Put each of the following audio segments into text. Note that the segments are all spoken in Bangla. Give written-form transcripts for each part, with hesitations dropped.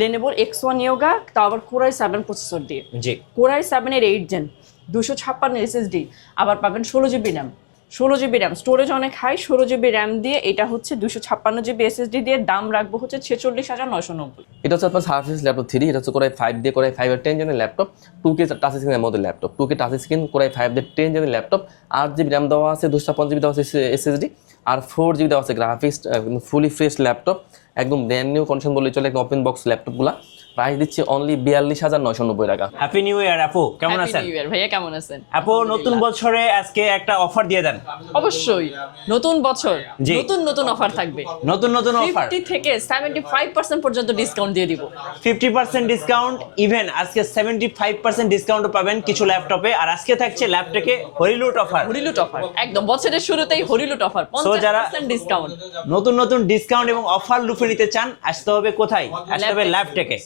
Lenovo X1 Yoga, তাও আবার Core i7 প্রসেসর দিয়ে। জি Core i7 এর 8 জেন 256 SSD, আবার পাবেন 16GB RAM। 16GB RAM storage অনেক হাই, 16GB RAM দিয়ে এটা হচ্ছে 256GB SSD দিয়ে দাম রাখবো হচ্ছে 46,990। এটা হচ্ছে আপনার সারফেস ল্যাপটপ 3, এটা হচ্ছে Core i5 দিয়ে Core i5 এর 10 জেনের ল্যাপটপ, 2K টাচ স্ক্রিনের মধ্যে laptop, 2K touch screen Core i5 দিয়ে 10 জেনের ল্যাপটপ, 8GB RAM দেওয়া আছে, 256GB দেওয়া আছে SSD, আর 4GB দেওয়া আছে গ্রাফিক্স, ফুলি ফ্রেশ ল্যাপটপ, একদম ব্র্যান্ড নিউ কন্ডিশন বলে চলে, একদম ওপেন বক্স ল্যাপটপগুলা। প্রাইস দিচ্ছি অনলি 42,990 টাকা। হ্যাপি নিউ ইয়ার আপু, কেমন Happy আছেন? New Year, ভাইয়া কেমন আছেন? আপু নতুন বছরে আজকে একটা অফার দিয়ে দেন। অবশ্যই নতুন বছর, জি। নতুন অফার থাকবে। নতুন অফার 50 থেকে 75% পর্যন্ত ডিসকাউন্ট দিয়ে দিব। 50% ডিসকাউন্ট, ইভেন আজকে 75% ডিসকাউন্টও পাবেন কিছু ল্যাপটপে। আর আজকে থাকছে ল্যাপটপে হরিলুট অফার। হরিলুট অফার একদম বছরের শুরুতেই হরিলুট অফার, So যারা 50% ডিসকাউন্ট। নতুন ডিসকাউন্ট এবং অফার লুফে নিতে চান, আসতে হবে কোথায়? আসতে হবে ল্যাপটেকে।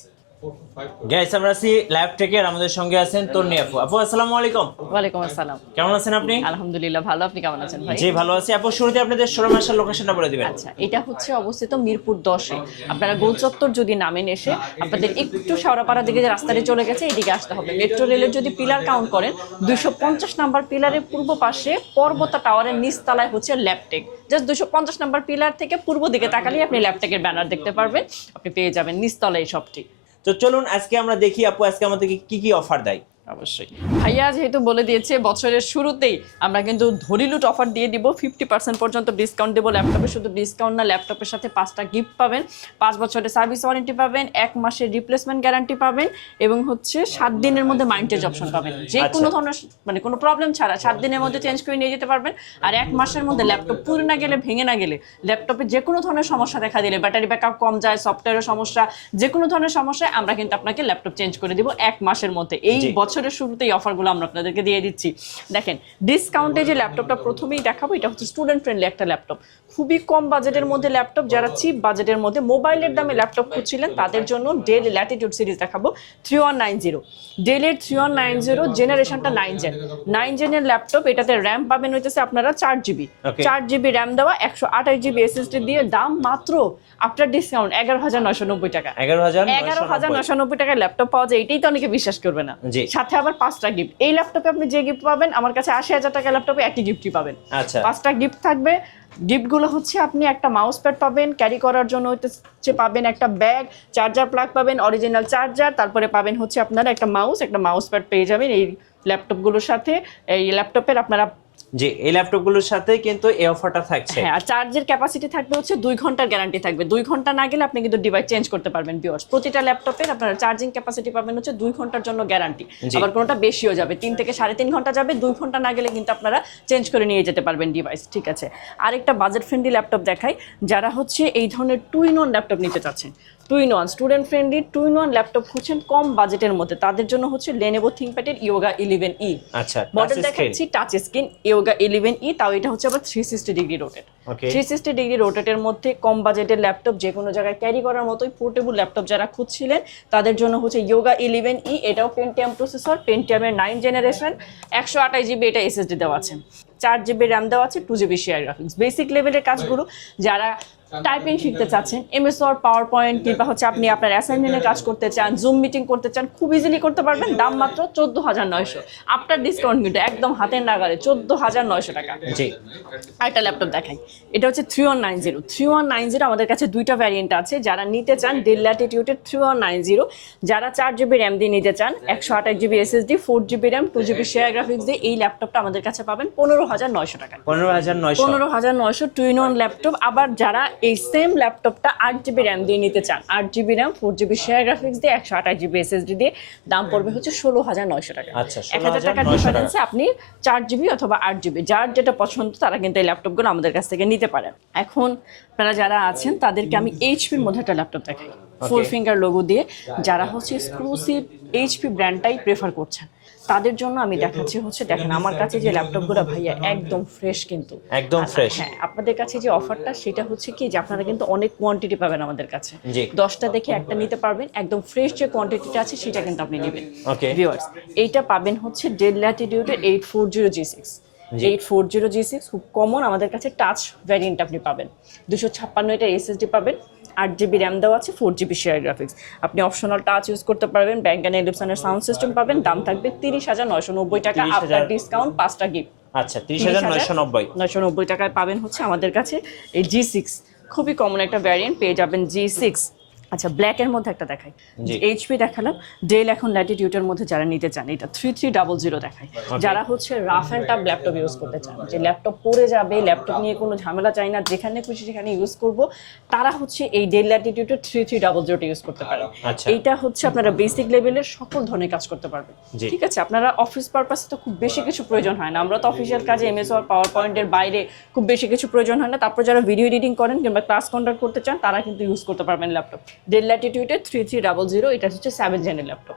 গাইস আমরা আছি ল্যাপটেকে, আর আমাদের সঙ্গে আছেন তন্নি আপু। আপু আসসালামু আলাইকুম। ওয়ালাইকুম আসসালাম। কেমন আছেন আপনি? আলহামদুলিল্লাহ ভালো, আপনি কেমন আছেন ভাই? জি ভালো আছি। আপু শুরুতে আপনাদের শোরুম আসার লোকেশনটা বলে দিবেন। আচ্ছা, এটা হচ্ছে অবস্থিত মিরপুর 10-এ। আপনারা গোলচত্বর যদি নামেন, এসে আপনাদের একটু শেওড়াপাড়া দিকে যে রাস্তাটি চলে গেছে এদিকে আসতে হবে। মেট্রো রেলের যদি পিলার কাউন্ট করেন, 250 নাম্বার পিলারের পূর্ব পাশে পর্বতা টাওয়ারের নিচতলায় হচ্ছে ল্যাপটেক। জাস্ট 250 নাম্বার পিলার থেকে পূর্ব দিকে তাকালেই আপনি ল্যাপটেকের ব্যানার দেখতে পারবেন, আপনি পেয়ে যাবেন নিচতলায় সবটি। তো চলুন আজকে আমরা দেখি আপু আজকে আমাদেরকে কি অফার দেয়। অবশ্যই ভাইয়া যেহেতু বলে দিয়েছে বছরের শুরুতেই আমরা কিন্তু হরিলুট অফার দিয়ে দিব, 50% পর্যন্ত ডিসকাউন্ট দেবো ল্যাপটপে। শুধু ডিসকাউন্ট না, ল্যাপটপের সাথে 5টা গিফট পাবেন, 5 বছরের সার্ভিস ওয়ারেন্টি পাবেন, 1 মাসের রিপ্লেসমেন্ট গ্যারান্টি পাবেন, এবং হচ্ছে 7 দিনের মধ্যে মাইন্ড চেঞ্জ অপশন পাবেন। যে কোনো ধরনের মানে কোনো প্রবলেম ছাড়া 7 দিনের মধ্যে চেঞ্জ করে নিয়ে যেতে পারবেন। আর 1 মাসের মধ্যে ল্যাপটপ পুড়ে না গেলে, ভেঙে না গেলে, ল্যাপটপে যে কোনো ধরনের সমস্যা দেখা দিলে, ব্যাটারি ব্যাকআপ কম যায়, সফটওয়্যারের সমস্যা, যে কোনো ধরনের সমস্যায় আমরা কিন্তু আপনাকে ল্যাপটপ চেঞ্জ করে দিব 1 মাসের মধ্যে। এই বছরের শুরুতেই অফার আমরা আপনাদেরকে দিয়ে দিচ্ছি। দেখেন ডিসকাউন্টে যে ল্যাপটপটা প্রথমেই দেখাবো, এটা হচ্ছে স্টুডেন্ট ফ্রেন্ডলি একটা ল্যাপটপ, খুবই কম বাজেটের মধ্যে ল্যাপটপ। যারা চিপ বাজেটের মধ্যে মোবাইলের দামে ল্যাপটপ খুঁজছিলেন তাদের জন্য ডেল ল্যাটিটিউড সিরিজ দেখাবো 3190। ডেলের 3190 জেনারেশনটা 9 জেনের ল্যাপটপ। এটাতে র্যাম পাবেন হইতেছে আপনারা 4GB, 4GB র্যাম দেওয়া, 128GB SSD দিয়ে দাম মাত্র আফটার ডিসকাউন্ট 11,990 টাকা। 11,990 টাকায় ল্যাপটপ পাওয়া যায়, এটাই তো অনেকে বিশ্বাস করবে না। সাথে আবার 5টা গিফট। এই ল্যাপটপে আপনি যে গিফট পাবেন, আমার কাছে 80,000 টাকা ল্যাপটপে একই গিফটই পাবেন। আচ্ছা 5টা গিফট থাকবে। গিফটগুলো হচ্ছে আপনি একটা মাউস প্যাড পাবেন ক্যারি করার জন্য, হচ্ছে পাবেন একটা ব্যাগ, চার্জার প্লাগ পাবেন, অরিজিনাল চার্জার, তারপরে পাবেন হচ্ছে আপনারা একটা মাউস প্যাড পেয়ে যাবেন এই ল্যাপটপগুলোর সাথে। এই ল্যাপটপের আপনারা জি এই ল্যাপটপগুলোর সাথে কিন্তু এই অফারটা থাকছে। হ্যাঁ, আর চার্জের ক্যাপাসিটি থাকবে হচ্ছে 2 ঘন্টার গ্যারান্টি থাকবে। 2 ঘন্টা না গেলে আপনি কিন্তু ডিভাইস চেঞ্জ করতে পারবেন। ভিউয়ার্স, প্রতিটা ল্যাপটপের আপনারা চার্জিং ক্যাপাসিটি পাবেন হচ্ছে 2 ঘন্টার জন্য গ্যারান্টি। আবার কোনোটা বেশিও যাবে, 3 থেকে 3.5 ঘন্টা যাবে। 2 ঘন্টা না গেলে কিন্তু আপনারা চেঞ্জ করে নিয়ে যেতে পারবেন ডিভাইস। ঠিক আছে, আরেকটা বাজেট ফ্রেন্ডলি ল্যাপটপ দেখাই। যারা হচ্ছে এই ধরনের 2-in-1 ল্যাপটপ নিতে চাচ্ছেন, 2-in-1 student friendly 2-in-1 laptop খুঁজছেন কম বাজেটের মধ্যে, তাদের জন্য হচ্ছে Lenovo ThinkPad এর Yoga 11E। আচ্ছা মডেল দেখাচ্ছি টাচ স্ক্রিন Yoga 11E, তাও এটা হচ্ছে আবার 360 ডিগ্রি রোটেট। 360 ডিগ্রি রোটেটের মধ্যে কম বাজেটের ল্যাপটপ, যে কোনো জায়গায় ক্যারি করার মতোই পোর্টেবল ল্যাপটপ যারা খুঁজছিলেন তাদের জন্য হচ্ছে Yoga 11E। এটাও পেন্টিয়াম প্রসেসর, পেন্টিয়ামের 9 জেনারেশন, 128GB এটা SSD দেওয়া আছে, 4GB র্যাম দেওয়া আছে, 2GB শেয়ার গ্রাফিক্স। বেসিক লেভেলের কাজগুলো যারা টাইপিং শিখতে চাচ্ছেন, MS ওয়ার্ড, পাওয়ার পয়েন্ট, কিংবা হচ্ছে আপনি আপনার অ্যাসাইনমেন্টে কাজ করতে চান, জুম মিটিং করতে চান, খুব ইজিলি করতে পারবেন। দাম মাত্র 14,900 আফটার ডিসকাউন্ট, কিন্তু একদম হাতের নাগালে 14,900 টাকা। জি আরেকটা ল্যাপটপ দেখাই, এটা হচ্ছে 3190। 3190 আমাদের কাছে 2টা ভ্যারিয়েন্ট আছে। যারা নিতে চান ডেল ল্যাটিটিউডের 3190, যারা 4GB র্যাম দিয়ে নিতে চান, 128GB SSD, 4GB RAM, 2GB share graphics দিয়ে এই ল্যাপটপটা আমাদের কাছে পাবেন 15,900 টাকা। 15,900 2-in-1 ল্যাপটপ। আবার যারা এই সেম ল্যাপটপটা 8GB র্যাম দিয়ে নিতে চান, 8GB RAM, 4GB share graphics দিয়ে, 128GB SSD দিয়ে, দাম পড়বে হচ্ছে 16,900 টাকা। আচ্ছা 1000 টাকা ডিফারেন্সে আপনি 4GB অথবা 8GB, যার যেটা পছন্দ তারা কিন্তু এই ল্যাপটপগুলো আমাদের কাছ থেকে নিতে পারেন। এখন আপনারা যারা আছেন তাদেরকে আমি HP-র মধ্যে একটা ল্যাপটপ দেখাই, 4 ফিঙ্গার লোগো দিয়ে। যারা হচ্ছে এক্সক্লুসিভ HP ব্র্যান্ডটাই প্রেফার করছেন তাদের জন্য আমি দেখাচ্ছি হচ্ছে, দেখেন আমার কাছে যে ল্যাপটপগুলো ভাইয়া একদম ফ্রেশ, কিন্তু একদম ফ্রেশ। হ্যাঁ, আপনাদের কাছে যে অফারটা সেটা হচ্ছে কি যে আপনারা কিন্তু অনেক কোয়ান্টিটি পাবেন আমাদের কাছে। 10টা দেখে একটা নিতে পারবেন, একদম ফ্রেশ যে কোয়ান্টিটিটা আছে সেটা কিন্তু আপনি নেবেন। ভিউয়ার্স, এইটা পাবেন হচ্ছে ডেল ল্যাটিটিউডের 840G6। 840G6 খুব কমন, আমাদের কাছে টাচ ভ্যারিয়েন্ট আপনি পাবেন। 256 এটা SSD পাবেন, 8GB র্যাম দেওয়া আছে, 4GB শেয়ার গ্রাফিক্স। আপনি অপশনাল টাচ ইউজ করতে পারবেন, ব্যাংক অ্যান্ড এলিপসনের সাউন্ড সিস্টেম পাবেন। দাম থাকবে 30,990 টাকা, 30,000 আফটার ডিসকাউন্ট 5টা গিফট। আচ্ছা 30,990। 990 টাকায় পাবেন হচ্ছে আমাদের কাছে এই G6, খুবই কমন একটা ভ্যারিয়েন্ট পেয়ে যাবেন G6। আচ্ছা, ব্ল্যাকের মধ্যে একটা দেখাই, এইচপি দেখালাম, ডেল এখন ল্যাটিটিউডের মধ্যে যারা নিতে চান এটা 3300 দেখায়। যারা হচ্ছে rough and tough laptop use করতে চান, যে ল্যাপটপ পড়ে যাবে, ল্যাপটপ নিয়ে কোনো ঝামেলা চাই না, যেখানে খুশি সেখানে ইউজ করব, তারা হচ্ছে এই ডেল ল্যাটিটিউডের 3300 ইউজ করতে পারেন। আচ্ছা। এইটা হচ্ছে আপনারা বেসিক লেভেলের সকল ধরনের কাজ করতে পারবেন। ঠিক আছে, আপনারা অফিস পারপাসে তো খুব বেশি কিছু প্রয়োজন হয় না, আমরা তো অফিসিয়াল কাজে এমএস ওয়ার্ড পাওয়ার পয়েন্টের বাইরে খুব বেশি কিছু প্রয়োজন হয় না। তারপর যারা ভিডিও এডিটিং করেন কিংবা ক্লাস কন্ডাক্ট করতে চান, তারা কিন্তু ইউজ করতে পারবেন ল্যাপটপ। ডেল ল্যাটিটিউডের 3300, এটা হচ্ছে 7 জেনের ল্যাপটপ,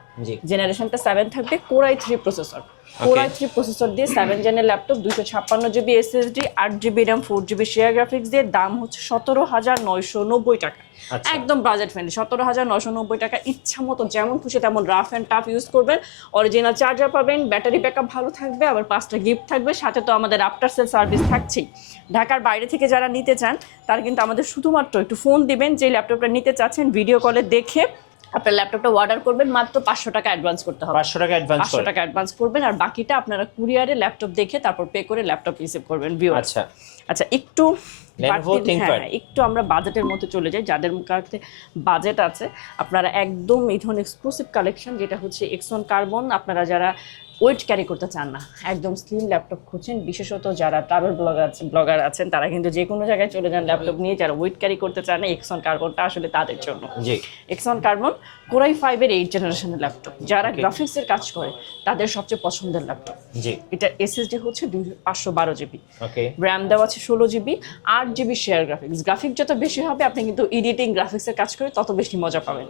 জেনারেশনটা 7 থাকবে, Core i3 processor. Core i3 processor দিয়ে 7 জেনের laptop, 256GB SSD, 8GB RAM, 4GB share graphics দিয়ে দাম হচ্ছে 17,990 টাকা। একদম বাজেট ফ্রেন্ডলি, 17,990 টাকা। ইচ্ছা মতো যেমন খুশি তেমন রাফ অ্যান্ড টাফ ইউজ করবেন। অরিজিনাল চার্জার পাবেন, ব্যাটারি ব্যাকআপ ভালো থাকবে, আবার 5টা গিফট থাকবে, সাথে তো আমাদের আফটার সেল সার্ভিস থাকছেই। ঢাকার বাইরে থেকে যারা নিতে চান তারা কিন্তু আমাদের শুধুমাত্র একটু ফোন দিবেন, যে ল্যাপটপটা নিতে চাচ্ছেন ভিডিও কলে দেখে আপনার ল্যাপটপটা অর্ডার করবেন, মাত্র 500 টাকা অ্যাডভান্স করতে হবে। 500 টাকা অ্যাডভান্স 500 টাকা অ্যাডভান্স করবেন, আর বাকিটা আপনারা কুরিয়ারে ল্যাপটপ দেখে তারপর পে করে ল্যাপটপ রিসিভ করবেন। আচ্ছা আচ্ছা, একটু Lenovo ThinkPad। একটু আমরা বাজেটের মধ্যে চলে যাই, যাদের কাছে বাজেট আছে আপনারা একদম এই ধরনের এক্সক্লুসিভ কালেকশন, যেটা হচ্ছে X1 কার্বন, আপনারা যারা ওয়েট ক্যারি করতে চান না, একদম স্লিম ল্যাপটপ খুঁজছেন, বিশেষত যারা ট্রাভেল ব্লগার আছেন তারা কিন্তু যে কোনো জায়গায় চলে যান ল্যাপটপ নিয়ে, যারা ওয়েট ক্যারি করতে চান না, X1 কার্বনটা আসলে তাদের জন্য। X1 কার্বন Core i5 এর 8 জেনারেশনের ল্যাপটপ, যারা গ্রাফিক্সের কাজ করে তাদের সবচেয়ে পছন্দের ল্যাপটপ। এটা SSD হচ্ছে 512GB, র্যাম দেওয়া আছে 16GB, 8GB share graphics. Graphics যত বেশি হবে আপনি কিন্তু এডিটিং গ্রাফিক্সের কাজ করে তত বেশি মজা পাবেন।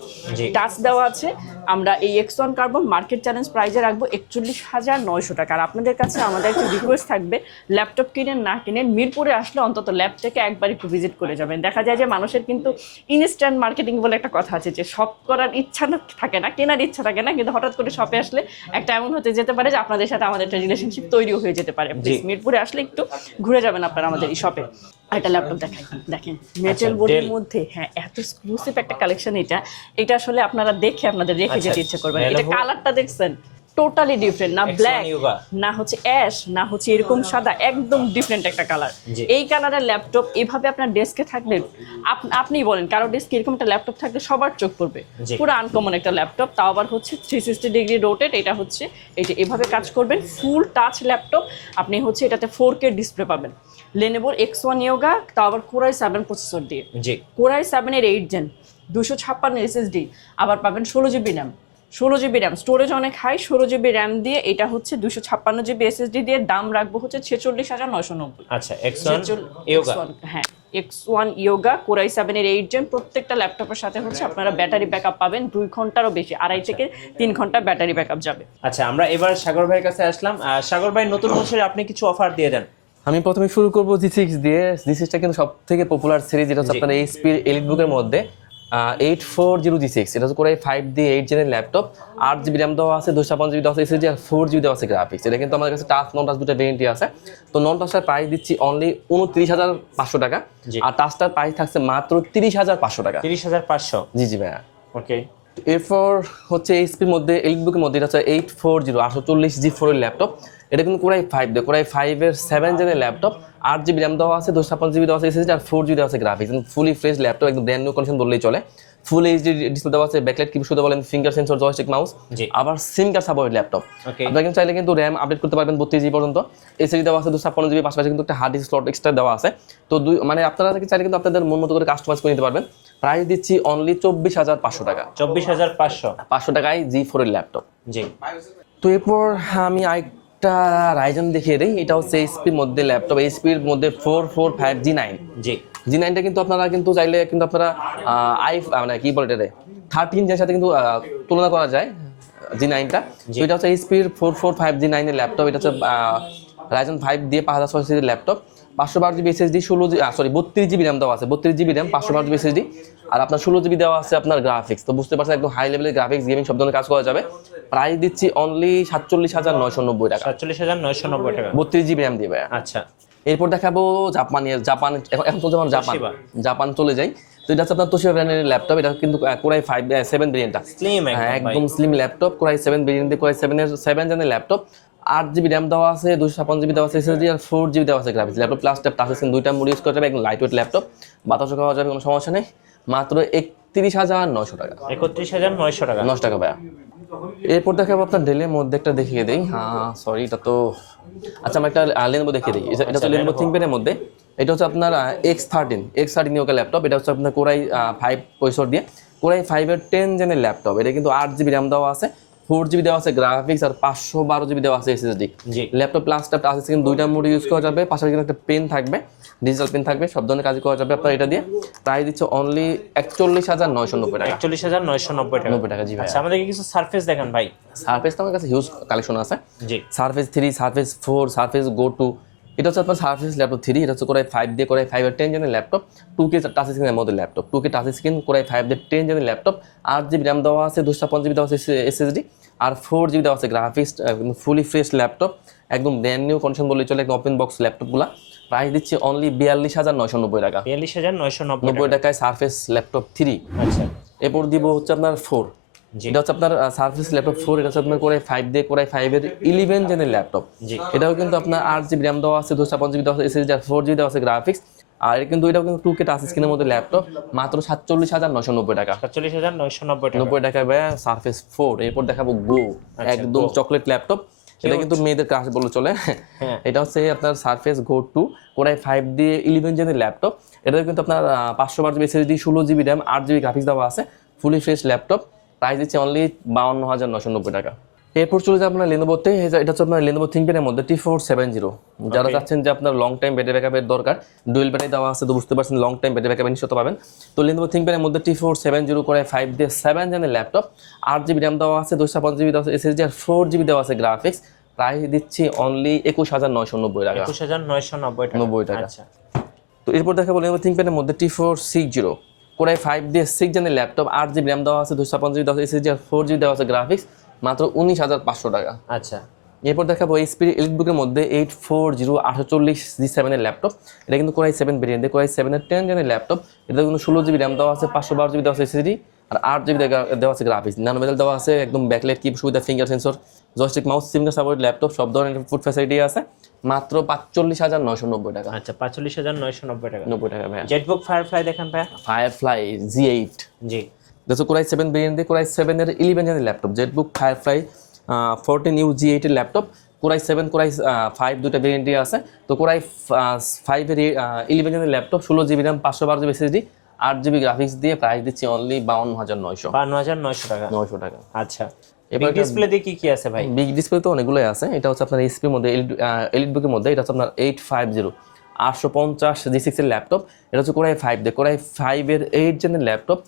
টাচ দেওয়া আছে। আমরা এই X1 কার্বন মার্কেট চ্যালেঞ্জ প্রাইজে রাখবো 41,900 টাকা। আর আপনাদের কাছে আমাদের একটা রিকোয়েস্ট থাকবে, ল্যাপটপ কিনেন না কিনেন, মিরপুরে আসলে অন্তত ল্যাব থেকে একবার একটু ভিজিট করে যাবেন। দেখা যায় যে মানুষের কিন্তু ইনস্ট্যান্ট মার্কেটিং বলে একটা কথা আছে, যে শপ করার ইচ্ছা থাকে না, কেনার ইচ্ছা থাকে না, কিন্তু হঠাৎ করে শপে আসলে একটা এমন হতে যেতে পারে যে আপনাদের সাথে আমাদের একটা রিলেশনশিপ তৈরিও হয়ে যেতে পারে। মিরপুরে আসলে একটু ঘুরে যাবেন আপনারা আমাদের এই শপে। একটা ল্যাপটপ দেখেন মেটাল বডির মধ্যে, হ্যাঁ এত এক্সক্লুসিভ একটা কালেকশন। এটা আসলে আপনারা দেখে আপনাদের রেখে যেতে ইচ্ছা করবেন। এটা কালারটা দেখছেন টোটালি ডিফারেন্ট, না ব্ল্যাক না হচ্ছে অ্যাশ না হচ্ছে এরকম সাদা, একদম ডিফারেন্ট একটা কালার। এই কালারের ল্যাপটপ এভাবে আপনার ডেস্কে থাকলে আপনি বলেন কারো ডেস্কে এরকম একটা ল্যাপটপ থাকলে সবার চোখ পড়বে। পুরো আনকমন একটা ল্যাপটপ, তাও আবার হচ্ছে 360 ডিগ্রি রোটেট। এটা হচ্ছে এইটা এভাবে কাজ করবেন, ফুল টাচ ল্যাপটপ। আপনি হচ্ছে এটাতে 4K ডিসপ্লে পাবেন, Lenovo X1 Yoga, তাও আবার Core i7 প্রসেসর দিয়ে। Core i7 এর 8 জেন, 256 SSD, আবার পাবেন 16GB RAM. 16GB RAM, storage অনেক হাই, 16GB র্যাম দিয়ে এটা হচ্ছে 256GB SSD দিয়ে দাম রাখবো হচ্ছে 46,990। আচ্ছা, X1 Yoga, হ্যাঁ X1 Yoga Core i7 এর 8 জেন। প্রত্যেকটা ল্যাপটপের সাথে হচ্ছে আপনারা ব্যাটারি ব্যাকআপ পাবেন 2 ঘন্টারও বেশি, 2.5 থেকে 3 ঘন্টা ব্যাটারি ব্যাকআপ যাবে। আচ্ছা, আমরা এবার সাগর ভাইয়ের কাছে আসলাম। সাগর ভাই, নতুন বছরে আপনি কিছু অফার দিয়ে দেন। আমি প্রথমে শুরু করবো G6 দিয়ে। G6টা কিন্তু সব থেকে পপুলার সিরিজ, যেটা হচ্ছে আপনার এইচপি এলিটবুকের মধ্যে 8400G6। এটা হচ্ছে Core i5 দিয়ে 8 জেনের ল্যাপটপ, 8GB র্যাম দেওয়া আছে, 256GB দেওয়া আছে SSD, আর 4GB দেওয়া আছে গ্রাফিক্স। এটা কিন্তু আমাদের কাছে টাচ নন টাচ দুটো ভেরিয়েন্টই আছে। তো নন টাচটার প্রাইস দিচ্ছি অনলি 29,500 টাকা, আর টাচটার প্রাইস থাকছে মাত্র 30,500 টাকা। 30,500? জি ভাইয়া। ওকে। এরপর হচ্ছে এইচপির মধ্যে এলিটবুকের মধ্যে এটা হচ্ছে 840 এর ল্যাপটপ। এটা কিন্তু Core i5 দিয়ে, Core i5 এর 7 জেনের ল্যাপটপ, 8GB র্যাম দেওয়া আছে, 256GB দেওয়া আছে SSD, আর 4GB দেওয়া আছে গ্রাফিক্স। ফুলি ফ্রেশ ল্যাপটপ, একদম ব্র্যান্ড নিউ কন্ডিশন বললেই চলে। ফুল এইচডি ডিসপ্লে দেওয়া আছে, ব্যাকলাইট কিবোর্ড শুধু বলেন, ফিঙ্গার সেন্সর, জয়স্টিক মাউস, আবার সিম কার্ড সাপোর্টেড ল্যাপটপ। আপনারা কিন্তু চাইলে কিন্তু র্যাম আপডেট করতে পারবেন 32GB পর্যন্ত। SSD দেওয়া আছে 256GB, পাশাপাশি কিন্তু একটা হার্ড ডিস্ক স্লট এক্সট্রা দেওয়া আছে। তো মানে আপনারা চাইলে কিন্তু আপনাদের মন মতো করে কাস্টমাইজ করে নিতে পারবেন। প্রাইস দিচ্ছি অনলি 24,500 টাকা। 24,500 টাকায় G4 এর ল্যাপটপ। জি। তো এরপর আমি একটা রাইজন দেখিয়ে দিই। এটা হচ্ছে এইচপির মধ্যে ল্যাপটপ, এইচপির মধ্যে 445G9। G9টা কিন্তু আপনারা কিন্তু চাইলে কিন্তু আপনারা মানে কি বলে এটা 13 জেনের সাথে কিন্তু তুলনা করা যায় G9টা। তো এটা হচ্ছে এইচপির 445G9 এর ল্যাপটপ। এটা হচ্ছে রাইজন 5 দিয়ে 5600 সিরিজের laptop, 512GB SSD, 32GB RAM দেওয়া আছে, 32GB র্যাম, 512GB SSD, আর আপনার 16GB দেওয়া আছে আপনার গ্রাফিক্স। তো বুঝতে পারছেন একদম হাই লেভেলের গ্রাফিক্স, গেমিং সব ধরনের কাজ করা যাবে। প্রাইস দিচ্ছি অনলি 47,990 টাকা। 47,990 টাকা, 32GB র্যাম দিবে। আচ্ছা। এরপর দেখাবো জাপান। এখন চলছে জাপান চলে যাই। তো এটা হচ্ছে আপনার তোশিবা ব্র্যান্ডের ল্যাপটপ, এটা কিন্তু কোরাই 7 ভেরিয়েন্টটা, স্লিম হ্যাঁ একদম একদম slim laptop, core i 7 variant, core i 7 জেনের ল্যাপটপ, 8 GB র্যাম দেওয়া আছে, 256 GB দেওয়া আছে SSD, আর 4 GB দেওয়া আছে graphics. Laptop plus touch screen দুইটা মোড ইউজ করা যাবে, একদম লাইট ওয়েট ল্যাপটপ, বাতাসও খাওয়া যাবে, কোনো সমস্যা নেই। মাত্র 31,900 টাকা। 31,900 টাকা। 9 টাকা ভাইয়া। এরপর দেখাবো আপনার ডেলের মধ্যে একটা দেখিয়ে দিই, সরি এটা তো, আচ্ছা আমরা একটা লেনোভো দেখিয়ে দিই। এটা হচ্ছে লেনোভো থিংকপ্যাডের মধ্যে, এটা হচ্ছে আপনার X13 নিয়োগের ল্যাপটপ। এটা হচ্ছে আপনার কোরাই 5 প্রসেসর দিয়ে, কোরাই 5-এর 10 জেনের ল্যাপটপ। এটা কিন্তু 8 GB র্যাম দেওয়া আছে, 4 GB দেওয়া আছে গ্রাফিক্স, আর 512 GB দেওয়া আছে SSD। জি। ল্যাপটপ প্লাস টাচ স্ক্রিন দুইটা মোড ইউজ করা যাবে, পাশাপাশি একটা পেন থাকবে, ডিজিটাল পেন থাকবে, সব ধরনের কাজ করা যাবে আপনার এটা দিয়ে। প্রাইস দিচ্ছে অনলি 41,990 টাকা। 41,990 টাকা। 90 টাকা, জি ভাই। আচ্ছা আমাদেরকে কিছু সারফেস দেখান ভাই। সারফেস তো আমার কাছে হিউজ কালেকশন আছে। জি। সারফেস 3, সারফেস 4, সারফেস গো 2। এটা হচ্ছে আপনার সারফেস ল্যাপটপ 3, এটা হচ্ছে কোরাই 5 দিয়ে, কোরাই 5-এর 10 জেনের ল্যাপটপ, 2K টাচ স্ক্রিনের মধ্যে laptop, 2K touch screen, core i 5-এর 10 জেনের ল্যাপটপ, 8 GB র্যাম দেওয়া আছে, 256 GB দেওয়া আছে SSD, আর 4 GB দেওয়া আছে গ্রাফিক্স। ফুলি ফ্রেশ ল্যাপটপ, একদম ব্র্যান্ড নিউ কন্ডিশন বললে চলে, একদম ওপেন বক্স ল্যাপটপগুলো। প্রাইস দিচ্ছি অনলি 42,990 টাকা। 42,990 টাকায় সারফেস ল্যাপটপ 3। আচ্ছা। এরপর দিব হচ্ছে আপনার 4। জি। এটা হচ্ছে আপনার সারফেস ল্যাপটপ 4, এটা হচ্ছে আপনার কোরাই 5 দিয়ে, কোরাই 5-এর 11 জেনের ল্যাপটপ। জি। এটাও কিন্তু আপনার 8 GB র্যাম দেওয়া আছে, 256 GB দেওয়া আছে SSD, আর 4 GB দেওয়া আছে গ্রাফিক্স। আর কিন্তু এটাও কিন্তু 2K টাচ স্ক্রিনের মধ্যে ল্যাপটপ, মাত্র 47,990 টাকা। 47,990 টাকা। 90 টাকায় ভাই সারফেস 4। এরপর দেখাবো গো, একদম চকলেট ল্যাপটপ। এটা কিন্তু মেয়েদের কাজ বলে চলে। এটা হচ্ছে আপনার সারফেস গো 2, কোরাই 5 দিয়ে 11 জেনের ল্যাপটপ। এটা কিন্তু আপনার 512 GB SSD, 16 GB RAM, 8 GB graphics দেওয়া আছে, ফুলি ফ্রেশ ল্যাপটপ। প্রাইস দিচ্ছে অনলি 52,990 টাকা। এরপর চলে যায় আপনার লেনোভোতে। এটা হচ্ছে আপনার লেনোভো থিংকপ্যাডের মধ্যে T470। যারা চাচ্ছেন যে আপনার লং টাইম ব্যাটারি ব্যাকআপের দরকার, ডুয়েল ব্যাটারি দেওয়া আছে, তো বুঝতে পারছেন লং টাইম ব্যাটারি ব্যাকআপ নিশ্চিত পাবেন। তো লেনোভো থিংকপ্যাডের মধ্যে T470 করে 5 দিয়ে 7 জেনের ল্যাপটপ, 8 GB র্যাম দেওয়া আছে, 256 GB দেওয়া আছে SSD, আর 4 GB দেওয়া আছে গ্রাফিক্স। প্রাইস দিচ্ছি অনলি 21,990 টাকা। 21,990 টাকা। আচ্ছা। তো এরপর দেখাবো লেনোভো থিংকপ্যাডের মধ্যে T460 কোরাই 5 দিয়ে 6 জেনের ল্যাপটপ, 8 GB র্যাম দেওয়া আছে, 256 GB দেওয়া আছে SSD, আর 4 GB দেওয়া আছে গ্রাফিক্স। মাত্র 19,500 টাকা। আচ্ছা। এরপর দেখাবো HP এলিটবুকের মধ্যে 840-840 G7 এর ল্যাপটপ। এটা কিন্তু কোরাই 7 ভেরিয়েন্ট, কোরাই 7-এর 10 জেনের ল্যাপটপ। এটা কিন্তু 16 GB র্যাম দেওয়া আছে, 512 GB দেওয়া আছে SSD, আর 8 GB দেওয়া আছে গ্রাফিক্স। ন্যানো বেজেল দেওয়া আছে, একদম ব্যাকলাইট কিপ সুবিধা, finger sensor, joystick mouse, singer support laptop, সব ধরনের ফুড ফ্যাসিলিটি আছে। মাত্র 45,990 টাকা। আচ্ছা 45,990 টাকা। 90 টাকা ভাই। জেটবুক ফায়ারফ্লাই দেখান ভাই। Firefly G8, G. দেখো কোরাই 7 ভেরিয়েন্ট দিয়ে, কোরাই 7-এর 11 জেনের laptop, ZBook Firefly 14U G8 এর ল্যাপটপ, কোরাই 7, কোরাই 5 দুইটা ভেরিয়েন্টই আছে। তো কোরাই 5-এর 11 জেনের laptop, 16 GB RAM, 512 GB SSD, 8 GB graphics দিয়ে প্রাইস দিচ্ছি অনলি 52,900 টাকা। 900 টাকা। আচ্ছা। এবার ডিসপ্লে দিয়ে কি কি আছে ভাই? বিগ ডিসপ্লে তো অনেকগুলোই আছে। এটা হচ্ছে আপনার এসপির মধ্যে, এলিটবুকের মধ্যে, এটা হচ্ছে আপনার 850 G6 এর ল্যাপটপ। এটা হচ্ছে কোরাই 5 দিয়ে, কোরাই 5-এর 8 জেনের ল্যাপটপ,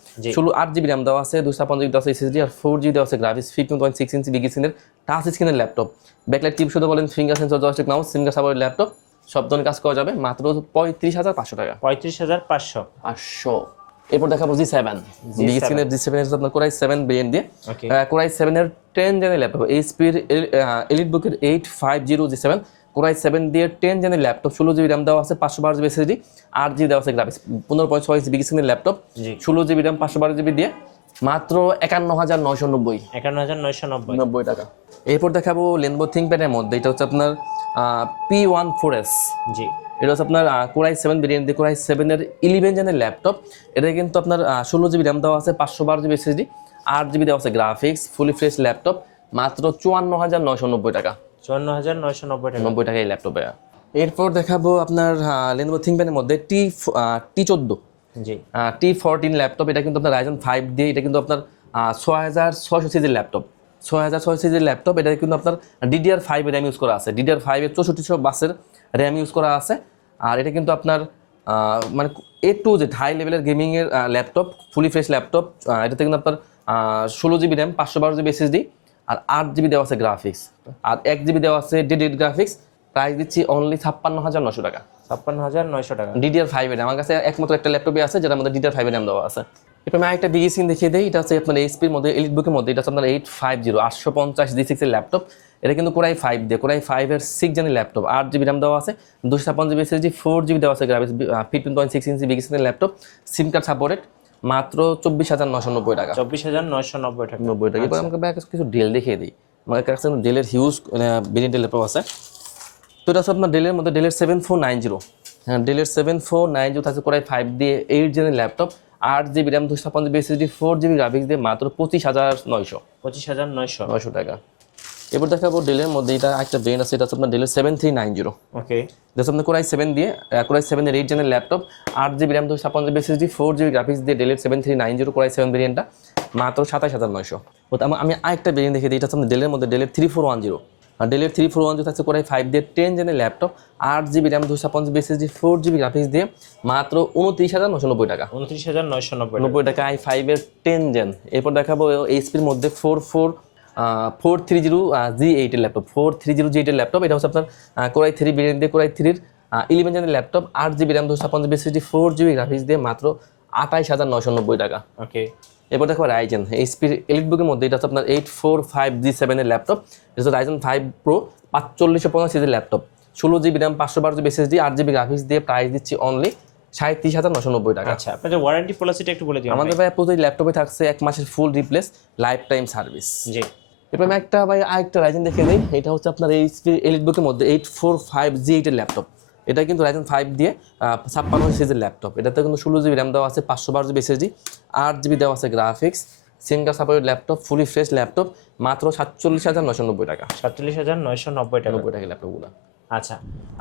8 GB র্যাম দেওয়া আছে, 256 GB দেওয়া আছে SSD, আর 4 GB দেওয়া আছে গ্রাফিক্স, 15.6 ইঞ্চি বিগ স্ক্রিনের টাচ স্ক্রিনের ল্যাপটপ, ব্যাকলাইট টিপ শুধু বলেন, finger sensor, joystick mouse, singer support laptop, সব ধরনের কাজ করা যাবে। মাত্র 35,500 টাকা। 35,500। এরপর দেখাবো G7 বিগ স্ক্রিনের G7 এর আপনার কোরাই 7 ভেরিয়েন্ট দিয়ে, কোরাই 7-এর 10 জেনের ল্যাপটপ, এইচপির এলিটবুকের 850 G7, কোরাই 7 দিয়ে 10 জেনের ল্যাপটপ, 16 GB র্যাম দেওয়া আছে, 512 GB SSD, 8 GB দেওয়া আছে গ্রাফিক্স, 15.6 ইঞ্চি বিগ স্ক্রিনের ল্যাপটপ, 16 GB র্যাম, 512 GB দিয়ে মাত্র 51,990 51,990 টাকা। এরপর দেখাবো লেনোভো থিংকপ্যাডের মধ্যে, এটা হচ্ছে আপনার P14S। জি। এটা হচ্ছে আপনার কোরাই 7 ভেরিয়েন্ট দিয়ে, কোরাই 7-এর 11 জেনের ল্যাপটপ। এটা কিন্তু আপনার 16 GB র্যাম দেওয়া আছে, 512 GB SSD, 8 GB দেওয়া আছে গ্রাফিক্স, ফুলি ফ্রেশ ল্যাপটপ। মাত্র 54,990 টাকা। 54,990 টাকা। 90 টাকা এই ল্যাপটপে। এরপর দেখাবো আপনার লেনোভো থিংকপ্যাডের মধ্যে T14 জি। T14 laptop. এটা কিন্তু আপনার Ryzen 5 দিয়ে, এটা কিন্তু আপনার 6600 সিরিজের ল্যাপটপ, 6600 সিরিজের ল্যাপটপ। এটা কিন্তু আপনার DDR5 র্যাম ইউজ করা আছে, DDR5 এর 6400 বাসের র্যাম ইউজ করা আছে। আর এটা কিন্তু আপনার মানে A to Z হাই লেভেলের গেমিংয়ের ল্যাপটপ, ফুলি ফ্রেশ ল্যাপটপ। এটাতে কিন্তু আপনার 16 GB র্যাম, 512 GB SSD, আর 8 GB দেওয়া আছে গ্রাফিক্স, আর 1 GB দেওয়া আছে ডেডিকেটেড গ্রাফিক্স। প্রাইস দিচ্ছি অনলি 56,900 টাকা। 56,900 টাকা। DDR5 এর আমার কাছে একমাত্র একটা ল্যাপটপই আছে যেটার মধ্যে DDR5 এর র্যাম দেওয়া আছে। এরপর আমি আরেকটা বিগ স্ক্রিন দেখিয়ে দিই। এটা হচ্ছে আপনার এইচপির মধ্যে, এলিটবুকের মধ্যে, এটা হচ্ছে আপনার 850 G6 এর ল্যাপটপ। এটা কিন্তু কোরাই 5 দিয়ে কোরাই 5 এর 6 জেনের ল্যাপটপ 8 জিবি র্যাম দেওয়া আছে 256 জিবি এসএসডি 4 জিবি দেওয়া আছে গ্রাফিক্স 15.6 ইঞ্চি বিগ স্ক্রিনের ল্যাপটপ সিম কার্ড সাপোর্টেড মাত্র 24,990 টাকা 24,990 টাকা। 90 টাকা। এবার আমাকে ব্যাক কিছু ডেল দেখিয়ে দিই। আমার কাছে ডেলের হিউজ ভেরিয়েন্টের ল্যাপটপ আছে। তো এটা হচ্ছে আপনার ডেলের মধ্যে ডেলের 7490, হ্যাঁ ডেলের 7490 থাকছে কোরাই 5 দিয়ে 8 জেনের laptop 8 GB RAM 256 GB SSD 4 GB graphics দিয়ে মাত্র 25,900 25,900 টাকা। এবার দেখাবো ডেলের মধ্যে এটা একটা ব্র্যান্ড আছে, এটা হচ্ছে আপনার ডেলের 7390। ওকে, এটা হচ্ছে আপনার কোরাই 7 দিয়ে কোরাই 7 এর 8 জেনের laptop 8 GB RAM 256 GB SSD 4 GB graphics দিয়ে ডেলের 7390 কোরাই 7 ভেরিয়েন্টটা মাত্র 27,900। আমি আরেকটা ভেরিয়েন্ট দেখে দিই, এটা হচ্ছে আপনার ডেলের মধ্যে ডেলের 3410। আর ডেলের 3410 থাকছে কোরাই 5 দিয়ে 10 জেনের laptop 8 GB RAM 256 GB SSD 4 GB graphics দিয়ে মাত্র 29,990 টাকা। 29,990 টাকা i5 এর 10 জেন। এরপর দেখাবো এইচপির মধ্যে 430 G8 এর ল্যাপটপ 430 G8 এর ল্যাপটপ। এটা হচ্ছে আপনার কোরাই 3 ভেরিয়েন্ট দিয়ে কোরাই 3 11 জেনের laptop 8 GB RAM 256 GB SSD 4 GB graphics দিয়ে মাত্র 28,990 টাকা। ওকে, এরপর দেখো রাইজেন এইচপির এলিটবুকের মধ্যে এটা হচ্ছে আপনার 845G7 এর ল্যাপটপ। এটা হচ্ছে রাইজেন 5 প্রো 4550 সিরিজের laptop 16 GB RAM 512 GB SSD 8 GB graphics দিয়ে প্রাইস দিচ্ছি অনলি 37,990 টাকা। আচ্ছা আপনাদের ওয়ারেন্টি পলিসিটা একটু বলে দিন আমাদের ভাই প্রতি ল্যাপটপে থাকছে 1 মাসের full replace life time service. জি। এরপর আমি আরেকটা রাইজেন দেখে দিই, এটা হচ্ছে আপনার এইচপি এলিটবুকের মধ্যে 845G8 এর ল্যাপটপ। এটা কিন্তু রাইজেন 5 দিয়ে 56 সিরিজের ল্যাপটপ। এটাতে কিন্তু 16 জিবি র্যাম দেওয়া আছে 512 জিবি এসএসডি 8 জিবি দেওয়া আছে গ্রাফিক্স সিঙ্গার supported laptop fully fresh laptop মাত্র 47,990 টাকা। 47,990 টাকা 90 টাকা ল্যাপটপগুলো। আচ্ছা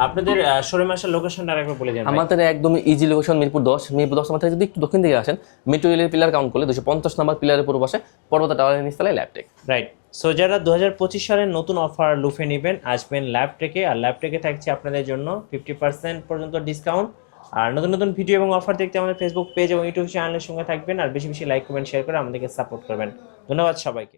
আপনাদের শোরুম আসার লোকেশনটা আরেকবার বলে দিন। আমাদের একদমই ইজি লোকেশন মিরপুর 10 নম্বর থেকে যদি একটু দক্ষিণ দিকে আসেন মেট্রো রেলের পিলার কাউন্ট করলে 250 নম্বর পিলারের পূর্ব পাশে পর্বত টাওয়ারের নিচতলায় ল্যাপটেক। রাইট। সো যারা 2025 সালের নতুন অফার লুফে নেবেন আসবেন ল্যাপটেকে, আর ল্যাপটেকে থাকছে আপনাদের জন্য 50% পর্যন্ত ডিসকাউন্ট। আর নতুন নতুন ভিডিও এবং অফার দেখতে আমাদের ফেসবুক পেজ এবং ইউটিউব চ্যানেলের সঙ্গে থাকবেন, আর বেশি বেশি লাইক কমেন্ট শেয়ার করে আমাদেরকে সাপোর্ট করবেন। ধন্যবাদ সবাইকে।